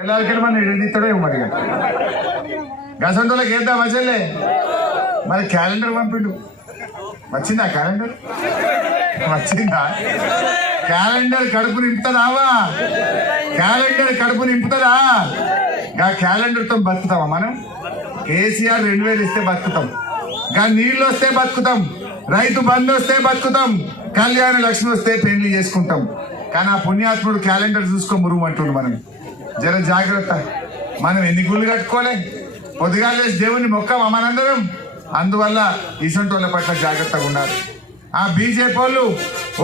పిల్లలకి మన ఎడితాడో మరి గసంటోళ్ళకి ఏద్దాం అసలే మరి క్యాలెండర్ పంపిండు. వచ్చిందా క్యాలెండర్? వచ్చిందా? క్యాలెండర్ కడుపు నింపుతుందావా? క్యాలెండర్ కడుపు నింపుతుందా? గా క్యాలెండర్తో బతుకుతావా మనం? కేసీఆర్ 2000 ఇస్తే బతుకుతాం, గా నీళ్ళు వస్తే బతుకుతాం, రైతు బంధు వస్తే బతుకుతాం, కళ్యాణ లక్ష్మి వస్తే పెళ్లి చేసుకుంటాం. కానీ ఆ పుణ్యాత్ముడు క్యాలెండర్ చూసుకో మురుమంటుండు. మనం జర జాగ్రత్త. మనం ఎన్ని గుళ్ళు కట్టుకోలే, పొద్దుగా లేచి దేవుని మొక్కమా మనందరం? అందువల్ల ఇసంటి వాళ్ళ పట్ల జాగ్రత్తగా ఉన్నారు. ఆ బీజేపీ వాళ్ళు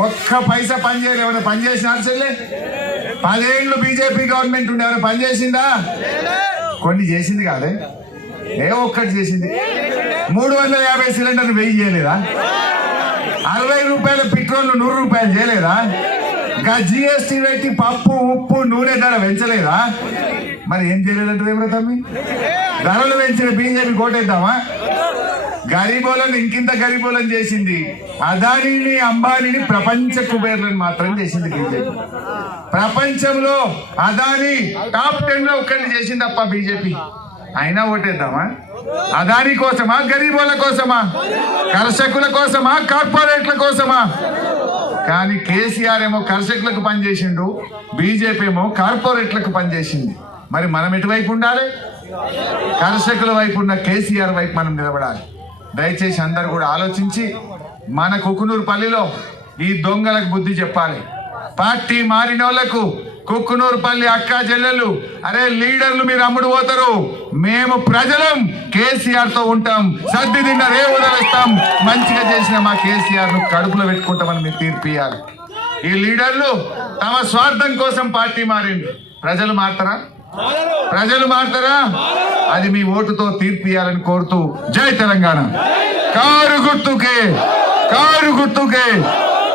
ఒక్క పైసా పని చేయలే. ఏమైనా పని చేసినారు చెల్లె? 10 ఏళ్ళు బీజేపీ గవర్నమెంట్ ఉండే ఏమైనా పని చేసిందా? కొన్ని చేసింది కాదే, ఏ ఒక్కటి చేసింది. 350 సిలిండర్లు 1000 చేయలేదా? 60 రూపాయల పెట్రోల్ 100 రూపాయలు చేయలేదా? ఇంకా జిఎస్టీ పెట్టి పప్పు ఉప్పు నూనె ధర పెంచలేదా? మరి ఏం చేయలేదంటే ఏమరా తమ్మి? ధరలు పెంచిన బీజేపీ కోటేద్దామా? గరీబోలను ఇంకింత గరీబోలను చేసింది. అదానీని అంబానీని ప్రపంచ కుబేర్లను మాత్రం చేసింది బీజేపీ. ప్రపంచంలో అదానీ టాప్ 10 లో ఒక్కరిని చేసింది తప్ప బీజేపీ. అయినా ఓటేద్దామా? అదానీ కోసమా, గరీబోల కోసమా, కర్షకుల కోసమా, కార్పొరేట్ల కోసమా? కానీ కేసీఆర్ ఏమో కర్షకులకు పనిచేసిండు, బీజేపీ ఏమో కార్పొరేట్లకు పనిచేసింది. మరి మనం ఎటువైపు ఉండాలి? కర్షకుల వైపు ఉన్న కేసీఆర్ వైపు మనం నిలబడాలి. దయచేసి అందరు కూడా ఆలోచించి మన కుకునూరుపల్లిలో ఈ దొంగలకు బుద్ధి చెప్పాలి. పార్టీ మారిన వాళ్లకు కుక్కునూరుపల్లి అక్క చెల్లెలు, అరే లీడర్లు మీరు అమ్ముడు పోతారు, మేము ప్రజలం కేసీఆర్ తో ఉంటాం, సర్ది తిన్న రేవు వదిలేస్తాం, మంచిగా చేసిన మా కేసీఆర్ ను కడుపులో పెట్టుకుంటామని మీరు తీర్పియాలి. ఈ లీడర్లు తమ స్వార్థం కోసం పార్టీ మారింది. ప్రజలు మారుతారా? ప్రజలు మారుతారా? అది మీ ఓటుతో తీర్పియాలని కోరుతూ జై తెలంగాణ. కారు గుర్తుకే, కారు గుర్తుకే.